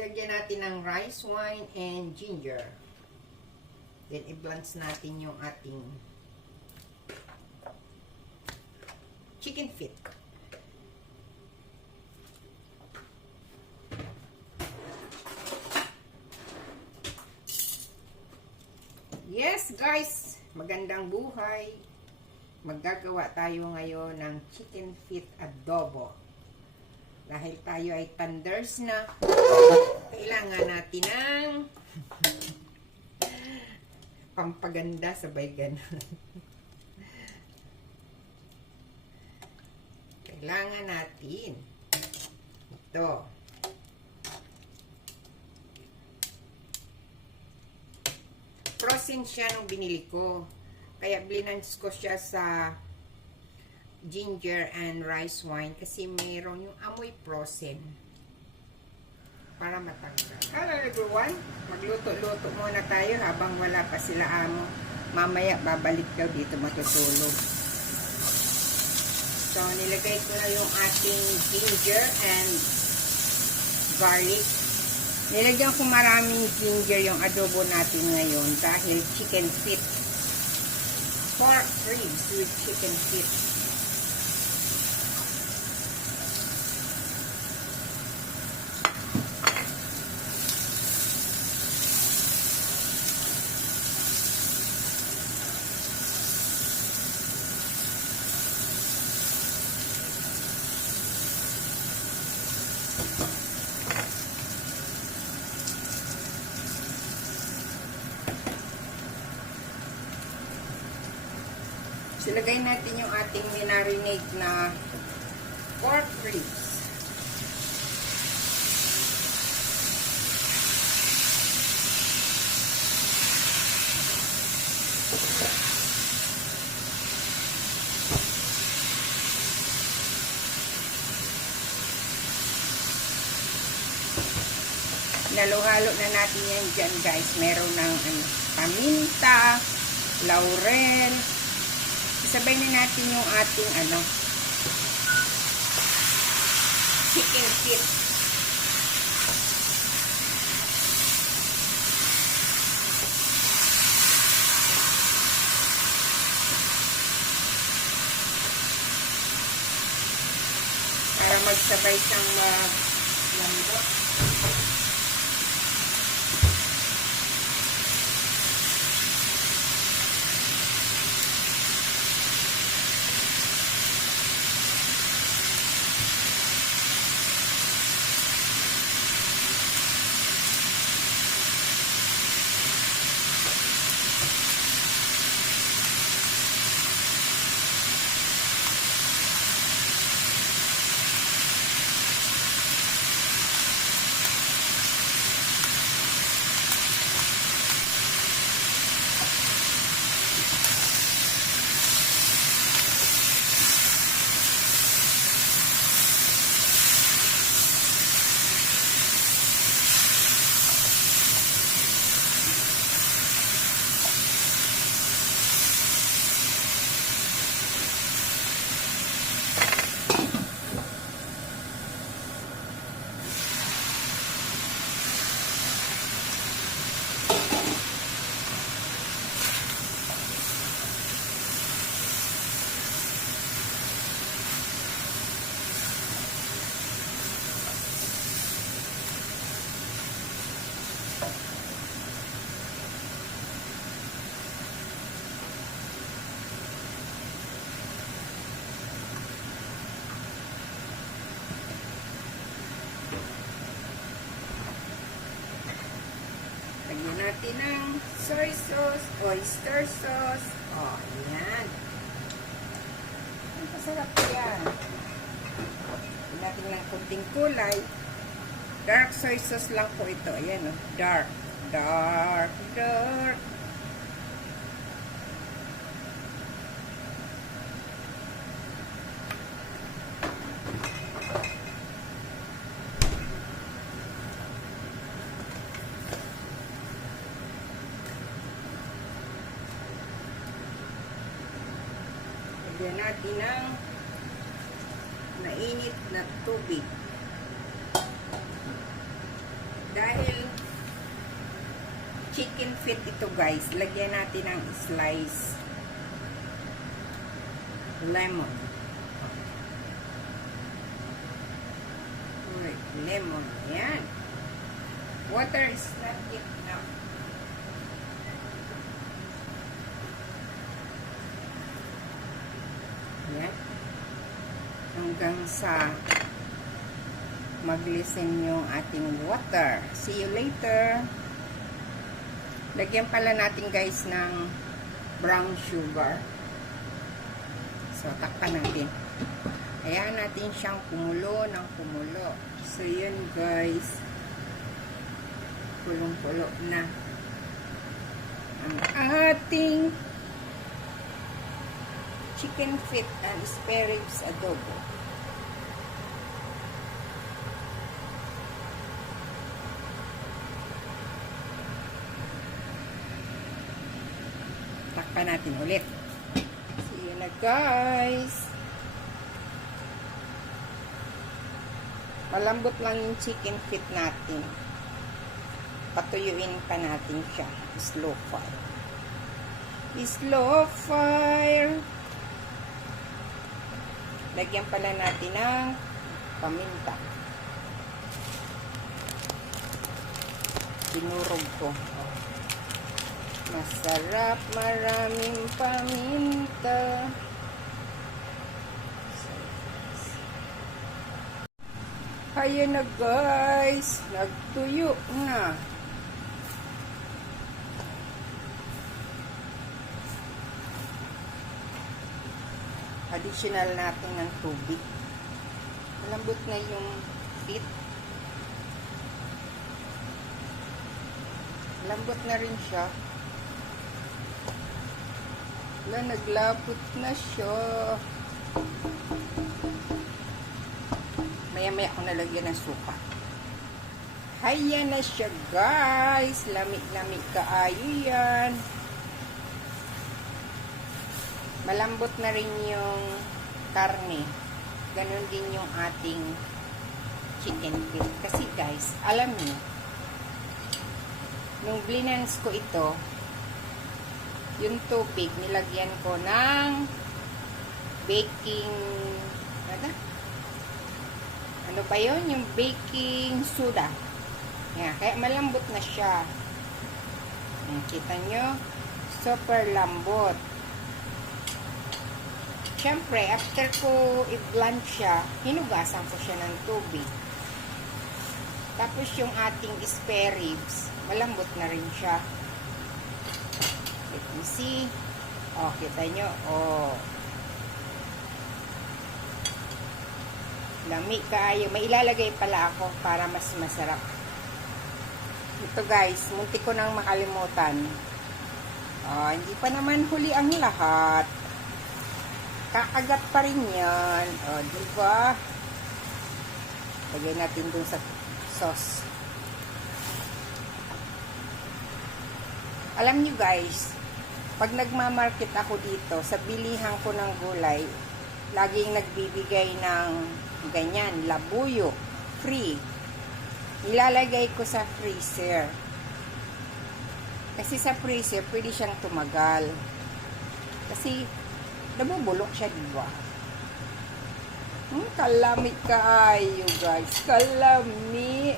Ilagyan natin ng rice wine and ginger. Then, i-blanch natin yung ating chicken feet. Yes, guys! Magandang buhay! Maggagawa tayo ngayon ng chicken feet adobo. Dahil tayo ay thunders na, kailangan natin ng pampaganda sabay ganun. Kailangan natin ito. Frozen siya nung binili ko. Kaya blinance ko siya sa ginger and rice wine kasi mayroon yung amoy frozen para matanggal. Hello everyone, magluto-luto muna tayo habang wala pa sila amo. Mamaya babalik daw dito matutulog. So nilagay ko na yung ating ginger and garlic. Nilagyan ko maraming ginger yung adobo natin ngayon dahil chicken feet. Pork ribs with chicken feet. Silagay natin yung ating minarinate na pork ribs. Halo-halo na natin yan dyan, guys. Meron ng paminta, laurel. Sabay na natin yung ating chicken feet. Para magsabay siyang lambot. Lagyan natin ng soy sauce, oyster sauce. Oh, ayan. Ang masarap yan. Lagyan natin ng kunting kulay. Dark soy sauce lang po ito. Ayan, oh. Dark. Dark. Dark. Lagyan natin ng mainit na tubig. chicken feet ito guys. Lagyan natin ng slice lemon. Lemon. Yan. Water is not yet enough. Yan. Hanggang sa maglisen yung ating water. See you later. Lagyan pala natin guys ng brown sugar. So, takpan natin. Ayan natin siyang kumulo ng kumulo. So, yun guys. Pulong-pulo na ang ating chicken feet and spare ribs adobo. Takpan natin ulit. See you na guys. Malambot lang yung chicken feet natin. Patuyuin pa natin siya. Slow fire. Slow fire. Lagyan pala natin ng paminta. Dinurog ko. Masarap, maraming paminta. Ayan na guys, nagtuyo na. Additional natin ng tubig. Malambot na yung feet. Lambot na rin siya. Wala, naglapot na siya. Maya-maya ako nalagyan ng suka. Haya na siya guys. Lamig-lamig kaayo yan. Malambot na rin yung karne. Ganon din yung ating chicken feet. Kasi guys, alam niyo, nung blinans ko ito, yung tubig, nilagyan ko ng baking, ano ba yun? Yung baking soda. Yan, kaya malambot na siya. Yan, kita nyo? Super lambot. Siyempre, after ko i-blanch siya, hinugasan ko siya ng tubig. Tapos yung ating spare ribs, malambot na rin siya. Let me see. Oh, kita nyo? Oh. Lami kaayo. May ilalagay pala ako para mas masarap. Ito guys, munti ko nang makalimutan. Oh, hindi pa naman huli ang lahat. Kakagat pa rin yan. O, diba? Lagay natin dun sa sauce. Alam nyo guys, pag nagmamarket ako dito, sa bilihan ko ng gulay, laging nagbibigay ng ganyan, labuyo, free. Nilalagay ko sa freezer. Kasi sa freezer, pwede siyang tumagal. Kasi, nabubulok siya, diba? Kalami kaayo, guys. Kalami.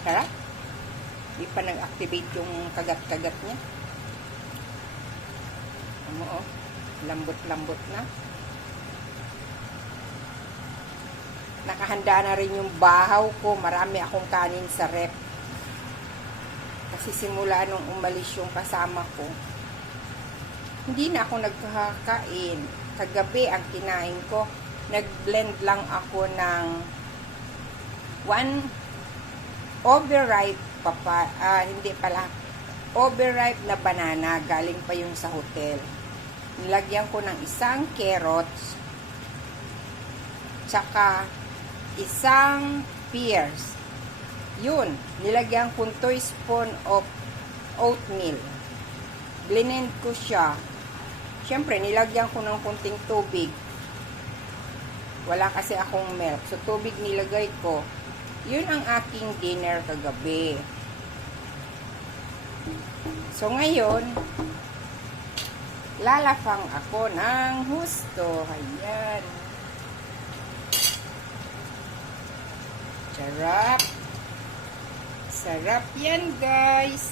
Sarap. Di pa nag-activate yung kagat-kagat niya. Ano, oh. Lambot-lambot na. Nakahanda na rin yung bahaw ko. Marami akong kanin sa rep. Kasi simula nung umalis yung kasama ko, hindi na ako nagkakain. Kagabi ang kinain ko, nag-blend lang ako ng 1 overripe hindi pala, overripe na banana, galing pa yung sa hotel. Nilagyan ko ng isang carrots, tsaka isang pears. Yun, nilagyan ko 2 spoon of oatmeal. Blend ko siya. Siyempre, nilagyan ko ng kunting tubig. Wala kasi akong milk. So, tubig nilagay ko. Yun ang aking dinner kagabi. So ngayon, lalafang ako ng husto. Ayan. Sarap. Sarap yan, guys.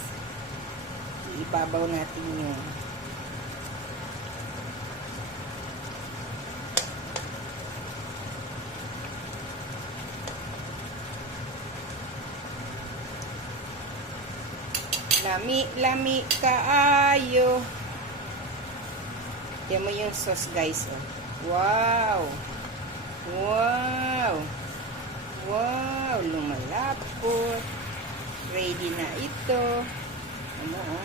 Ibabaw natin yun. Lami-lami kaayo. Tignan mo yung sauce, guys. Oh. Wow! Wow! Wow! Lumalapot. Ready na ito. Ano, oh?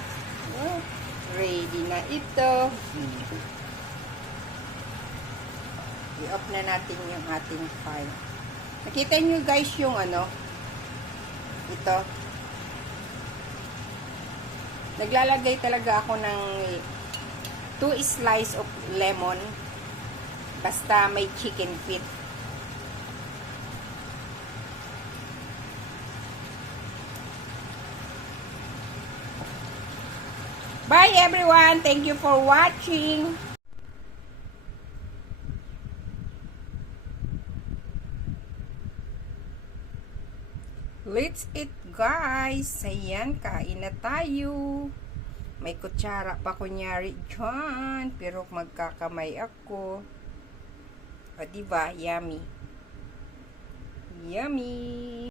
Wow! Ready na ito. I-off na natin yung ating fire. Nakita nyo, guys, yung ano? Ito. Naglalagay talaga ako ng 2 slice of lemon. Basta may chicken feet. Bye everyone! Thank you for watching! Let's eat, guys! Ayan, kain na tayo. May kutsara pa kunyari dyan, pero magkakamay ako. O, diba? Yummy. Yummy!